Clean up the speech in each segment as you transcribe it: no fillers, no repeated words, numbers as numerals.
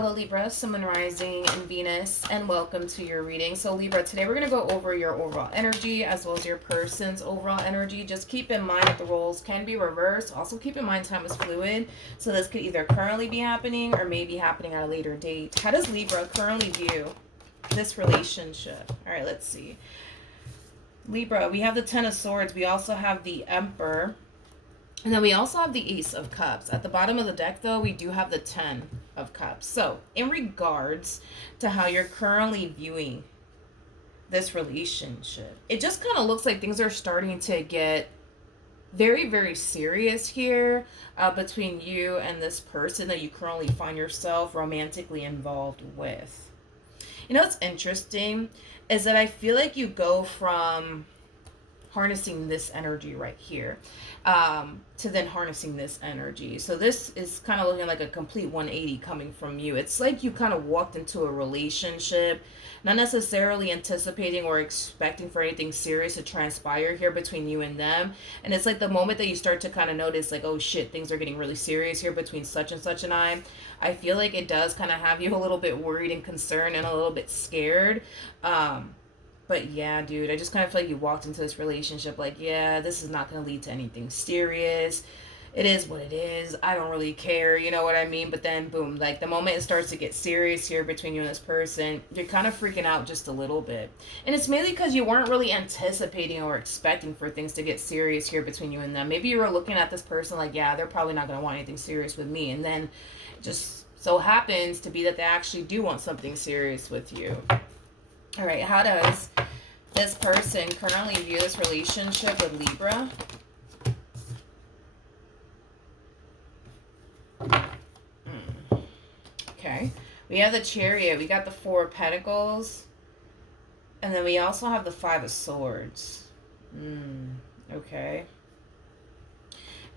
Hello Libra, Sun, Moon, Rising, and Venus, and welcome to your reading. So Libra, today we're going to go over your overall energy as well as your person's overall energy. Just keep in mind that the roles can be reversed. Also keep in mind time is fluid. So this could either currently be happening or maybe happening at a later date. How does Libra currently view this relationship? All right, let's see. Libra, we have the Ten of Swords. We also have the Emperor. And then we also have the Ace of Cups. At the bottom of the deck, though, we do have the Ten of Cups. So, in regards to how you're currently viewing this relationship, it just kind of looks like things are starting to get very, very serious here between you and this person that you currently find yourself romantically involved with. You know what's interesting is that I feel like you go from harnessing this energy right here to then harnessing this energy. So this is kind of looking like a complete 180 coming from you. It's like you kind of walked into a relationship, not necessarily anticipating or expecting for anything serious to transpire here between you and them. And it's like the moment that you start to kind of notice like, oh shit, things are getting really serious here between such and such and I feel like it does kind of have you a little bit worried and concerned and a little bit scared. But yeah, dude, I just kind of feel like you walked into this relationship like, yeah, this is not going to lead to anything serious. It is what it is. I don't really care, you know what I mean? But then, boom, like the moment it starts to get serious here between you and this person, you're kind of freaking out just a little bit. And it's mainly because you weren't really anticipating or expecting for things to get serious here between you and them. Maybe you were looking at this person like, yeah, they're probably not going to want anything serious with me. And then it just so happens to be that they actually do want something serious with you. All right, how does this person currently view this relationship with Libra? Okay, we have the Chariot, we got the Four of Pentacles, and then we also have the Five of Swords. Okay.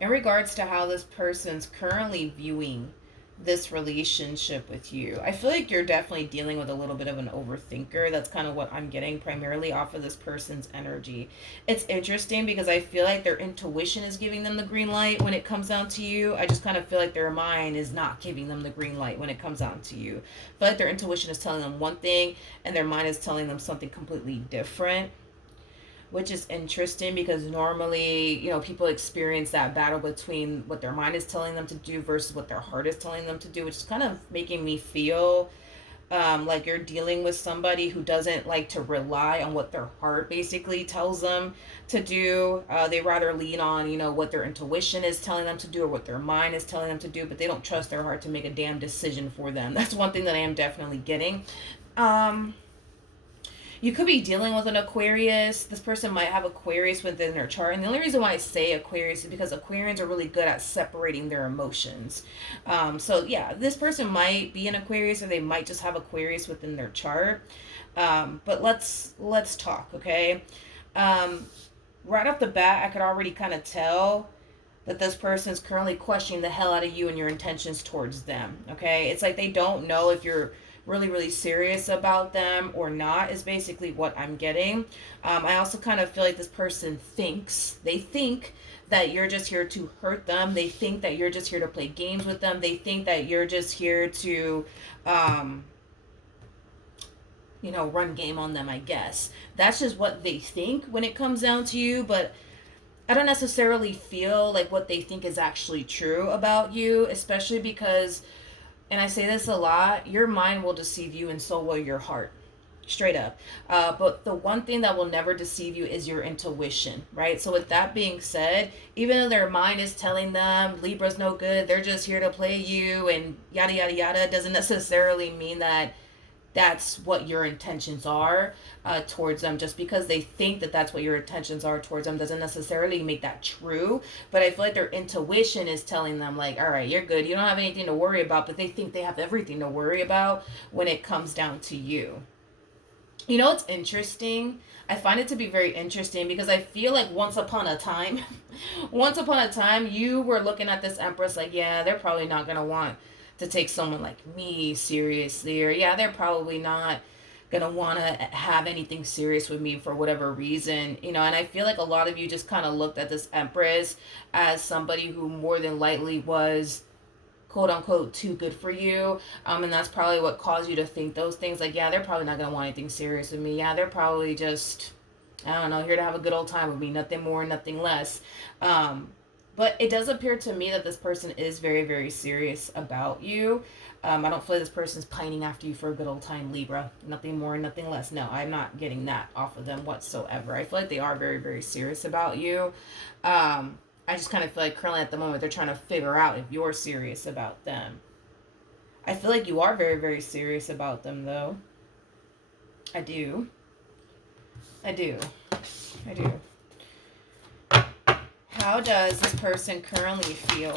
In regards to how this person's currently viewing this relationship with you, I feel like you're definitely dealing with a little bit of an overthinker. That's kind of what I'm getting primarily off of this person's energy. It's interesting because I feel like their intuition is giving them the green light when it comes down to you. I just kind of feel like their mind is not giving them the green light when it comes down to you. I feel like their intuition is telling them one thing and their mind is telling them something completely different, which is interesting because normally, you know, people experience that battle between what their mind is telling them to do versus what their heart is telling them to do, which is kind of making me feel like you're dealing with somebody who doesn't like to rely on what their heart basically tells them to do. They rather lean on, you know, what their intuition is telling them to do or what their mind is telling them to do, but they don't trust their heart to make a damn decision for them. That's one thing that I am definitely getting. You could be dealing with an Aquarius. This person might have Aquarius within their chart. And the only reason why I say Aquarius is because Aquarians are really good at separating their emotions. So yeah, this person might be an Aquarius or they might just have Aquarius within their chart. But let's talk, okay? Right off the bat, I could already kind of tell that this person is currently questioning the hell out of you and your intentions towards them, okay? It's like they don't know if you're really, really serious about them or not is basically what I'm getting. I also kind of feel like this person they think that you're just here to hurt them. They think that you're just here to play games with them. They think that you're just here to, you know, run game on them, I guess. That's just what they think when it comes down to you, but I don't necessarily feel like what they think is actually true about you, especially because, and I say this a lot, your mind will deceive you and so will your heart. Straight up. But the one thing that will never deceive you is your intuition, right? So with that being said, even though their mind is telling them Libra's no good, they're just here to play you and yada, yada, yada, doesn't necessarily mean that that's what your intentions are towards them. Just because they think that that's what your intentions are towards them doesn't necessarily make that true. But I feel like their intuition is telling them like, all right, you're good, you don't have anything to worry about, but they think they have everything to worry about when it comes down to you. You know, it's interesting. I find it to be very interesting because I feel like once upon a time, you were looking at this Empress like, yeah, they're probably not going to want to take someone like me seriously, or yeah, they're probably not gonna want to have anything serious with me for whatever reason, you know. And I feel like a lot of you just kind of looked at this Empress as somebody who more than likely was quote unquote too good for you. And that's probably what caused you to think those things. Like, yeah, they're probably not going to want anything serious with me. Yeah, they're probably just, I don't know, here to have a good old time with me. Nothing more, nothing less. But it does appear to me that this person is very, very serious about you. I don't feel like this person's pining after you for a good old time, Libra. Nothing more, nothing less. No, I'm not getting that off of them whatsoever. I feel like they are very, very serious about you. I just kind of feel like currently at the moment they're trying to figure out if you're serious about them. I feel like you are very, very serious about them, though. I do. I do. I do. How does this person currently feel?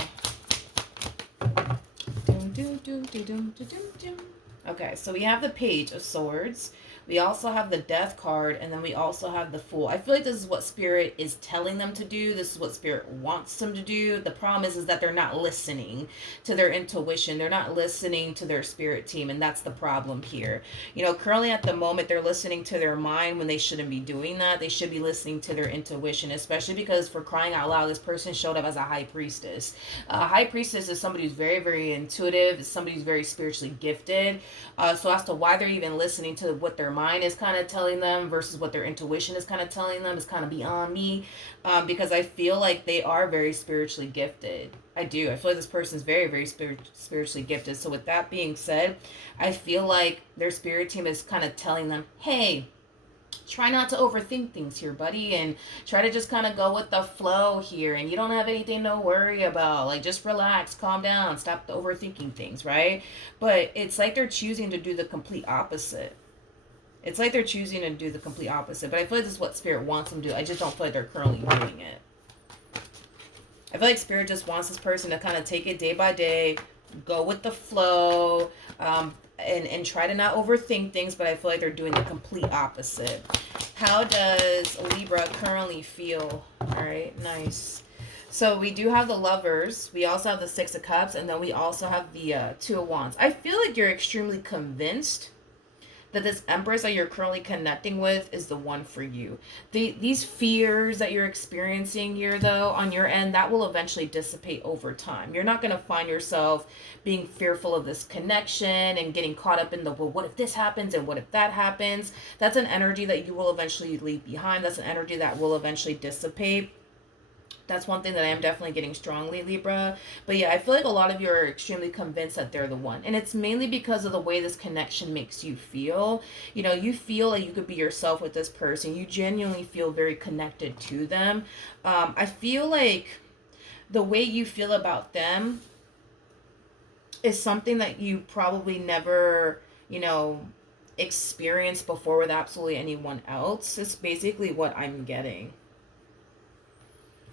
Okay, so we have the Page of Swords. We also have the Death card, and then we also have the Fool. I feel like this is what Spirit is telling them to do. This is what Spirit wants them to do. The problem is that they're not listening to their intuition. They're not listening to their spirit team, and that's the problem here. You know, currently at the moment, they're listening to their mind when they shouldn't be doing that. They should be listening to their intuition, especially because, for crying out loud, this person showed up as a High Priestess. A High Priestess is somebody who's very, very intuitive. It's somebody who's very spiritually gifted. So as to why they're even listening to what their mind is kind of telling them versus what their intuition is kind of telling them is kind of beyond me, because I feel like they are very spiritually gifted. I do. I feel like this person is very, very spiritually gifted. So with that being said, I feel like their spirit team is kind of telling them, hey, try not to overthink things here, buddy, and try to just kind of go with the flow here, and you don't have anything to worry about. Like, just relax, calm down, stop the overthinking things, right? But it's like they're choosing to do the complete opposite. It's like they're choosing to do the complete opposite. But I feel like this is what Spirit wants them to do. I just don't feel like they're currently doing it. I feel like Spirit just wants this person to kind of take it day by day, go with the flow, and try to not overthink things, but I feel like they're doing the complete opposite. How does Libra currently feel? All right, nice. So we do have the Lovers. We also have the Six of Cups, and then we also have the Two of Wands. I feel like you're extremely convinced that this Empress that you're currently connecting with is the one for you. These fears that you're experiencing here, though, on your end, that will eventually dissipate over time. You're not going to find yourself being fearful of this connection and getting caught up in the, well, what if this happens and what if that happens? That's an energy that you will eventually leave behind. That's an energy that will eventually dissipate. That's one thing that I am definitely getting strongly, Libra. But yeah, I feel like a lot of you are extremely convinced that they're the one. And it's mainly because of the way this connection makes you feel. You know, you feel like you could be yourself with this person. You genuinely feel very connected to them. I feel like the way you feel about them is something that you probably never, you know, experienced before with absolutely anyone else. It's basically what I'm getting.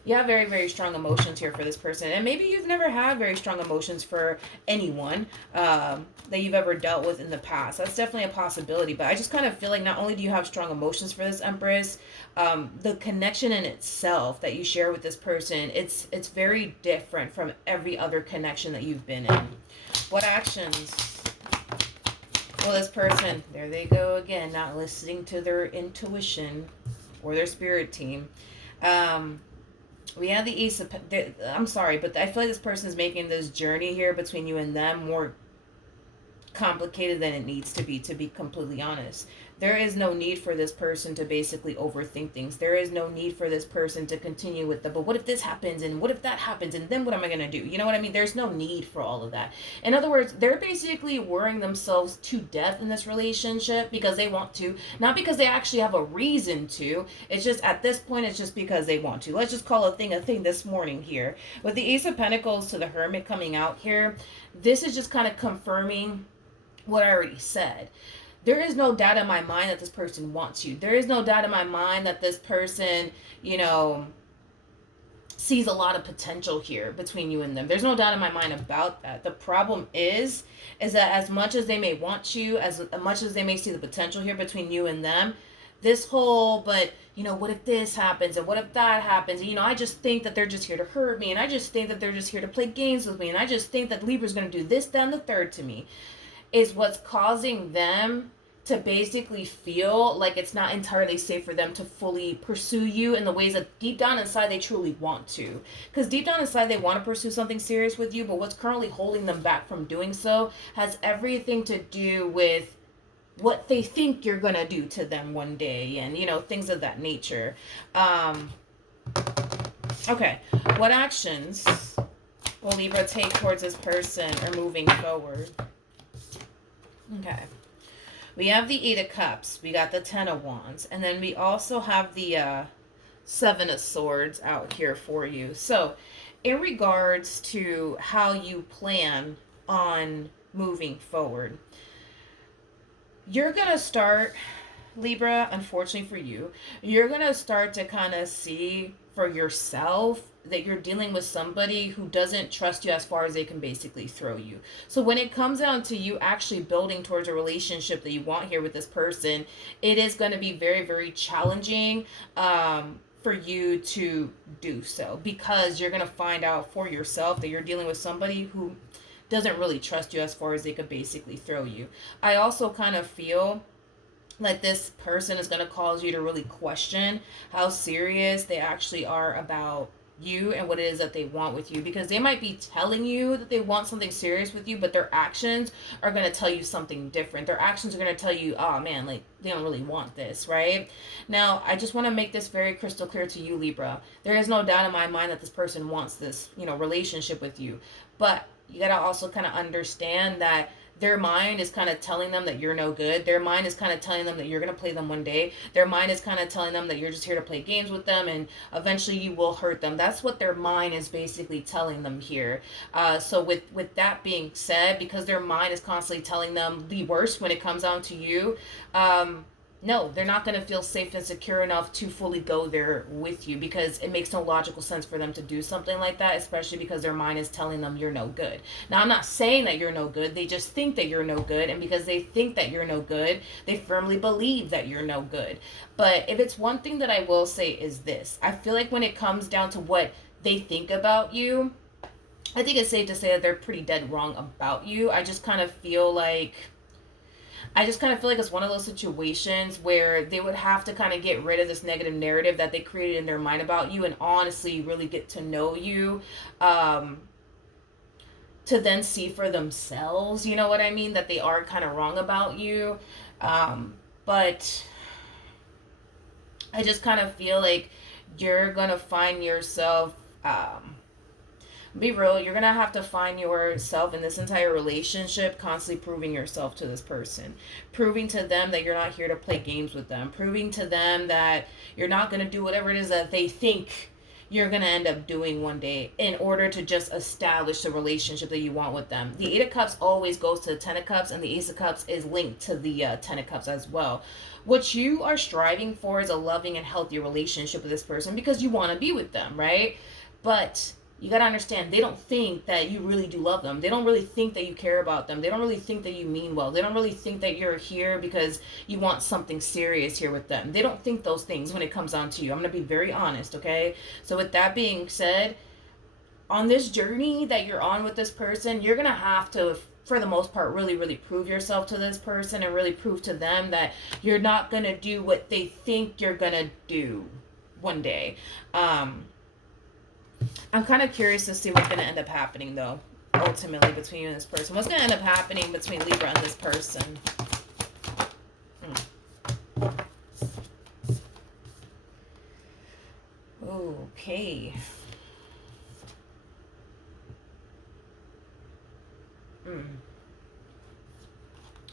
You have very, very strong emotions here for this person. And maybe you've never had very strong emotions for anyone that you've ever dealt with in the past. That's definitely a possibility. But I just kind of feel like not only do you have strong emotions for this Empress, the connection in itself that you share with this person, it's very different from every other connection that you've been in. What actions will this person, there they go again, not listening to their intuition or their spirit team. We have the Ace of... I'm sorry, but I feel like this person is making this journey here between you and them more complicated than it needs to be completely honest. There is no need for this person to basically overthink things. There is no need for this person to continue with the, but what if this happens, and what if that happens, and then what am I going to do? You know what I mean? There's no need for all of that. In other words, they're basically worrying themselves to death in this relationship because they want to, not because they actually have a reason to. It's just at this point, it's just because they want to. Let's just call a thing this morning here. With the Ace of Pentacles to the Hermit coming out here, this is just kind of confirming what I already said. There is no doubt in my mind that this person wants you. There is no doubt in my mind that this person, you know, sees a lot of potential here between you and them. There's no doubt in my mind about that. The problem is that as much as they may want you, as much as they may see the potential here between you and them, this whole, but, you know, what if this happens and what if that happens? And, you know, I just think that they're just here to hurt me, and I just think that they're just here to play games with me, and I just think that Libra's going to do this, that, and the third to me, is what's causing them to basically feel like it's not entirely safe for them to fully pursue you in the ways that deep down inside they truly want to. Because deep down inside they want to pursue something serious with you, but what's currently holding them back from doing so has everything to do with what they think you're gonna do to them one day, and things of that nature. Okay, what actions will Libra take towards this person or moving forward? Okay. We have the Eight of Cups. We got the Ten of Wands. And then we also have the Seven of Swords out here for you. So, in regards to how you plan on moving forward, you're going to start, Libra, unfortunately for you, you're going to start to kind of see for yourself that you're dealing with somebody who doesn't trust you as far as they can basically throw you. So when it comes down to you actually building towards a relationship that you want here with this person, it is going to be very, very challenging for you to do so, because you're going to find out for yourself that you're dealing with somebody who doesn't really trust you as far as they could basically throw you. I also kind of feel like this person is going to cause you to really question how serious they actually are about you and what it is that they want with you, because they might be telling you that they want something serious with you, but their actions are going to tell you something different. Their actions are going to tell you, oh man, like they don't really want this, right? Now, I just want to make this very crystal clear to you, Libra. There is no doubt in my mind that this person wants this, relationship with you, but you got to also kind of understand that their mind is kind of telling them that you're no good. Their mind is kind of telling them that you're going to play them one day. Their mind is kind of telling them that you're just here to play games with them and eventually you will hurt them. That's what their mind is basically telling them here. So with that being said, because their mind is constantly telling them the worst when it comes down to you, no, they're not going to feel safe and secure enough to fully go there with you, because it makes no logical sense for them to do something like that, especially because their mind is telling them you're no good. Now, I'm not saying that you're no good. They just think that you're no good, and because they think that you're no good, they firmly believe that you're no good. But if it's one thing that I will say is this. I feel like when it comes down to what they think about you, I think it's safe to say that they're pretty dead wrong about you. I just kind of feel like it's one of those situations where they would have to kind of get rid of this negative narrative that they created in their mind about you and honestly really get to know you, to then see for themselves, you know what I mean, that they are kind of wrong about you. But I just kind of feel like you're going to find yourself... be real, you're gonna have to find yourself in this entire relationship constantly proving yourself to this person, proving to them that you're not here to play games with them, proving to them that you're not gonna do whatever it is that they think you're gonna end up doing one day in order to just establish the relationship that you want with them. The Eight of Cups always goes to the Ten of Cups, and the Ace of Cups is linked to the Ten of Cups as well. What you are striving for is a loving and healthy relationship with this person because you want to be with them, right? But you got to understand, they don't think that you really do love them. They don't really think that you care about them. They don't really think that you mean well. They don't really think that you're here because you want something serious here with them. They don't think those things when it comes down to you. I'm going to be very honest, okay? So with that being said, on this journey that you're on with this person, you're going to have to, for the most part, really, really prove yourself to this person and really prove to them that you're not going to do what they think you're going to do one day. I'm kind of curious to see what's going to end up happening, though, ultimately, between you and this person. What's going to end up happening between Libra and this person? Okay.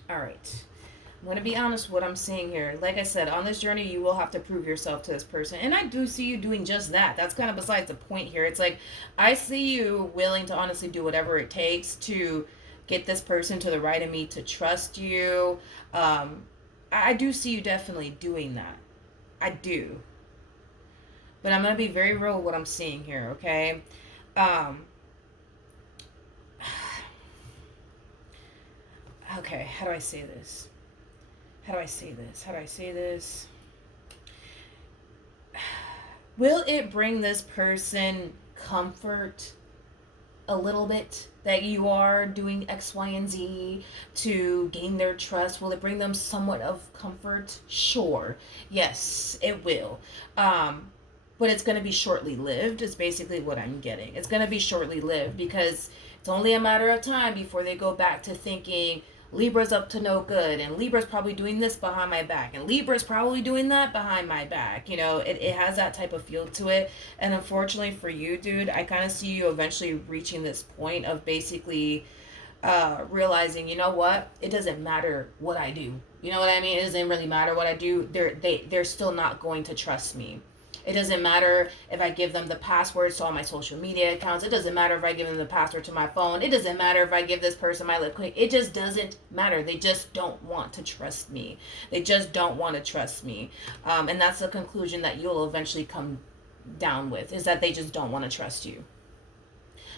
All right. I'm going to be honest with what I'm seeing here. Like I said, on this journey, you will have to prove yourself to this person. And I do see you doing just that. That's kind of besides the point here. It's like, I see you willing to honestly do whatever it takes to get this person to the right of me, to trust you. I do see you definitely doing that. I do. But I'm going to be very real with what I'm seeing here, okay? Okay, how do I say this? Will it bring this person comfort a little bit that you are doing X, Y, and Z to gain their trust? Will it bring them somewhat of comfort? Sure. Yes, it will. But it's going to be shortly lived, is basically what I'm getting. It's going to be shortly lived because it's only a matter of time before they go back to thinking Libra's up to no good, and Libra's probably doing this behind my back, and Libra's probably doing that behind my back. You know, it has that type of feel to it. And unfortunately for you, dude, I kind of see you eventually reaching this point of basically realizing, you know what, it doesn't matter what I do. You know what I mean? It doesn't really matter what I do. They're still not going to trust me. It doesn't matter if I give them the passwords to all my social media accounts. It doesn't matter if I give them the password to my phone. It doesn't matter if I give this person my lip click. It just doesn't matter. They just don't want to trust me. They just don't want to trust me. And that's the conclusion that you'll eventually come down with, is that they just don't want to trust you.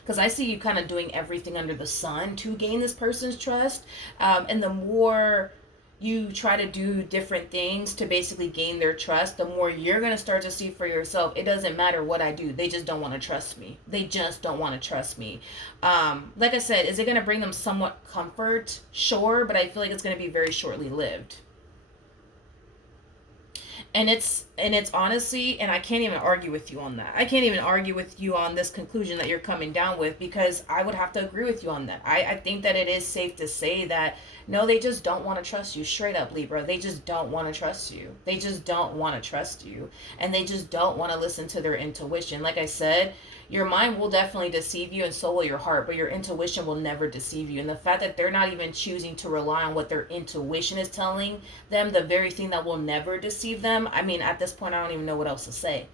Because I see you kind of doing everything under the sun to gain this person's trust. And the more you try to do different things to basically gain their trust, the more you're going to start to see for yourself, it doesn't matter what I do. They just don't want to trust me. They just don't want to trust me. Like I said, is it going to bring them somewhat comfort? Sure, but I feel like it's going to be very shortly lived. And it's honestly, and I can't even argue with you on that. I can't even argue with you on this conclusion that you're coming down with, because I would have to agree with you on that. I think that it is safe to say that, no, they just don't want to trust you. Straight up, Libra. They just don't want to trust you. They just don't want to trust you. And they just don't want to listen to their intuition. Like I said, your mind will definitely deceive you, and so will your heart, but your intuition will never deceive you. And the fact that they're not even choosing to rely on what their intuition is telling them, the very thing that will never deceive them, I mean, at this point, I don't even know what else to say.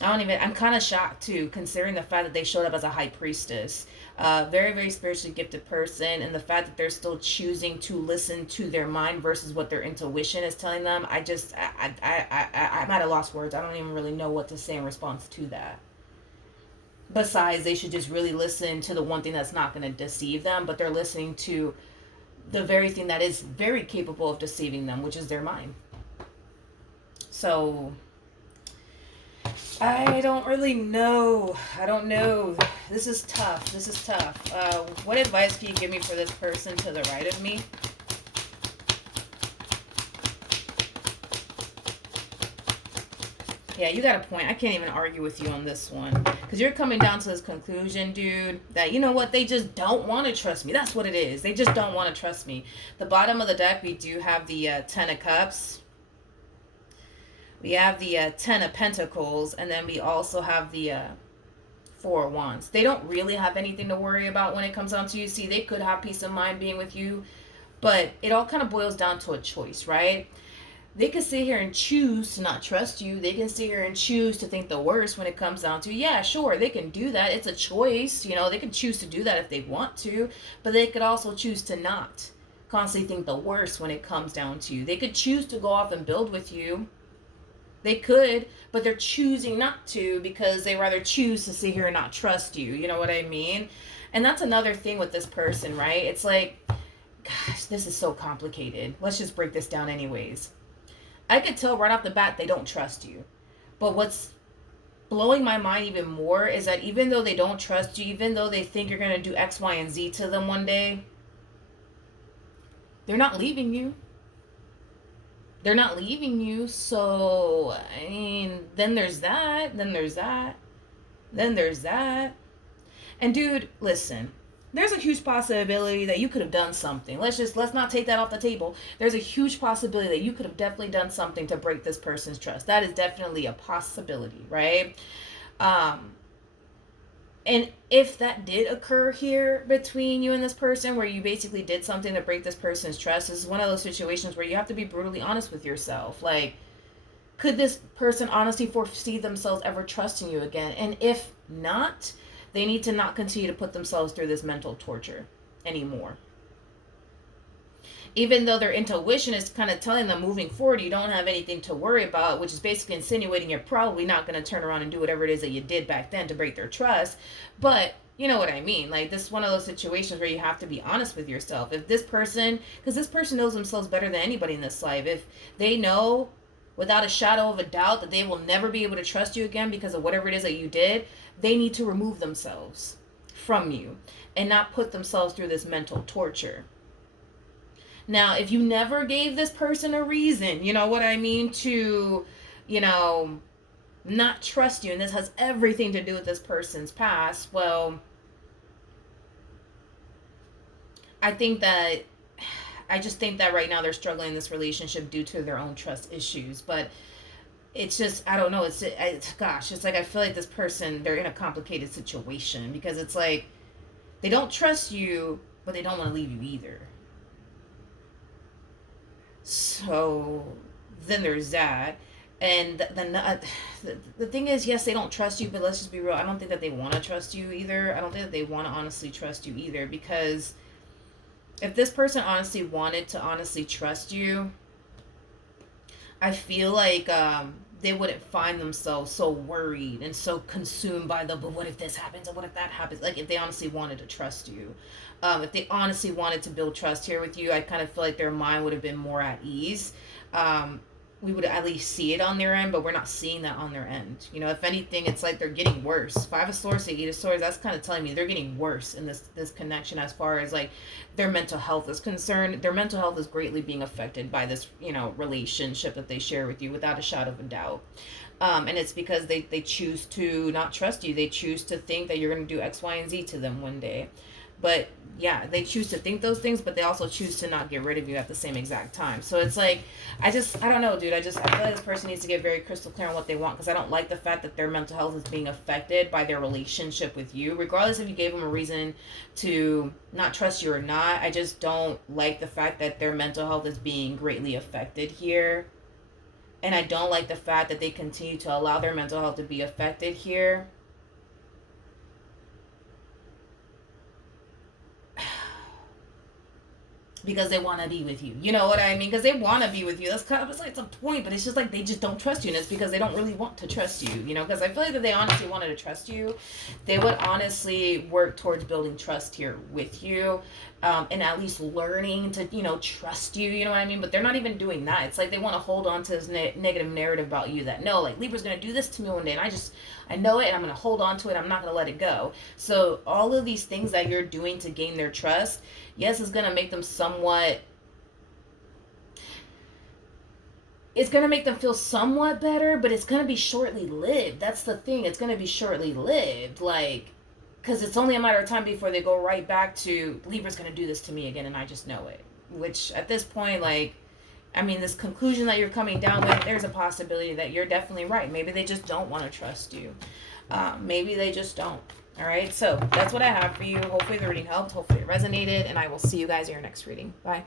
I'm kind of shocked too, considering the fact that they showed up as a high priestess. Very, very spiritually gifted person, and the fact that they're still choosing to listen to their mind versus what their intuition is telling them. I'm at a lost words. I don't even really know what to say in response to that. Besides, they should just really listen to the one thing that's not going to deceive them, but they're listening to the very thing that is very capable of deceiving them, which is their mind. So I don't really know. I don't know. This is tough. What advice can you give me for this person to the right of me? Yeah, you got a point. I can't even argue with you on this one. Because you're coming down to this conclusion, dude, that, you know what, they just don't want to trust me. That's what it is. They just don't want to trust me. The bottom of the deck, we do have the Ten of Cups. We have the Ten of Pentacles. And then we also have the Four of Wands. They don't really have anything to worry about when it comes down to you. See, they could have peace of mind being with you. But it all kind of boils down to a choice, right? They can sit here and choose to not trust you. They can sit here and choose to think the worst when it comes down to, yeah, sure, they can do that. It's a choice. You know, they can choose to do that if they want to. But they could also choose to not constantly think the worst when it comes down to you. They could choose to go off and build with you. They could, but they're choosing not to because they rather choose to sit here and not trust you. You know what I mean? And that's another thing with this person, right? It's like, gosh, this is so complicated. Let's just break this down anyways. I could tell right off the bat they don't trust you. But what's blowing my mind even more is that even though they don't trust you, even though they think you're going to do X, Y, and Z to them one day, they're not leaving you. They're not leaving you. So, I mean, then there's that. Then there's that. And dude, listen. There's a huge possibility that you could have done something. Let's not take that off the table. There's a huge possibility that you could have definitely done something to break this person's trust. That is definitely a possibility, right? And if that did occur here between you and this person, where you basically did something to break this person's trust, this is one of those situations where you have to be brutally honest with yourself. Like, could this person honestly foresee themselves ever trusting you again? And if not, they need to not continue to put themselves through this mental torture anymore. Even though their intuition is kind of telling them moving forward, you don't have anything to worry about, which is basically insinuating you're probably not going to turn around and do whatever it is that you did back then to break their trust. But you know what I mean? Like, this is one of those situations where you have to be honest with yourself. If this person, because this person knows themselves better than anybody in this life, if they know without a shadow of a doubt that they will never be able to trust you again because of whatever it is that you did, they need to remove themselves from you and not put themselves through this mental torture. Now, if you never gave this person a reason, you know what I mean, to, you know, not trust you, and this has everything to do with this person's past, well, I think that I just think that right now they're struggling in this relationship due to their own trust issues. But it's just, I don't know. Gosh, it's like I feel like this person, they're in a complicated situation because it's like they don't trust you, but they don't want to leave you either. So then there's that. And then the thing is, yes, they don't trust you, but let's just be real. I don't think that they want to trust you either. I don't think that they want to honestly trust you either, because if this person honestly wanted to honestly trust you, I feel like they wouldn't find themselves so worried and so consumed by but what if this happens, or what if that happens? Like, if they honestly wanted to trust you, if they honestly wanted to build trust here with you, I kind of feel like their mind would have been more at ease. We would at least see it on their end, but we're not seeing that on their end. You know, if anything, it's like they're getting worse. Five of Swords to Eight of Swords, that's kind of telling me they're getting worse in this connection as far as like their mental health is concerned. Their mental health is greatly being affected by this, you know, relationship that they share with you, without a shadow of a doubt. And it's because they choose to not trust you. They choose to think that you're going to do X, Y, and Z to them one day. But yeah, they choose to think those things, but they also choose to not get rid of you at the same exact time. So it's like, I don't know, dude. I feel like this person needs to get very crystal clear on what they want, because I don't like the fact that their mental health is being affected by their relationship with you. Regardless if you gave them a reason to not trust you or not, I just don't like the fact that their mental health is being greatly affected here. And I don't like the fact that they continue to allow their mental health to be affected here. Because they want to be with you. You know what I mean? Because they want to be with you. That's kind of, it's like, it's a point, but it's just like they just don't trust you. And it's because they don't really want to trust you, you know? Because I feel like if they honestly wanted to trust you, they would honestly work towards building trust here with you, and at least learning to, you know, trust you, you know what I mean? But they're not even doing that. It's like they want to hold on to this negative narrative about you that, no, like, Libra's going to do this to me one day, and I know it, and I'm going to hold on to it. I'm not going to let it go. So all of these things that you're doing to gain their trust, yes, it's going to make them somewhat, it's going to make them feel somewhat better, but it's going to be shortly lived. That's the thing. It's going to be shortly lived. Like, because it's only a matter of time before they go right back to, Libra's going to do this to me again, and I just know it. Which, at this point, like, I mean, this conclusion that you're coming down with, there's a possibility that you're definitely right. Maybe they just don't want to trust you. Maybe they just don't. All right, so that's what I have for you. Hopefully the reading helped. Hopefully it resonated, and I will see you guys in your next reading. Bye.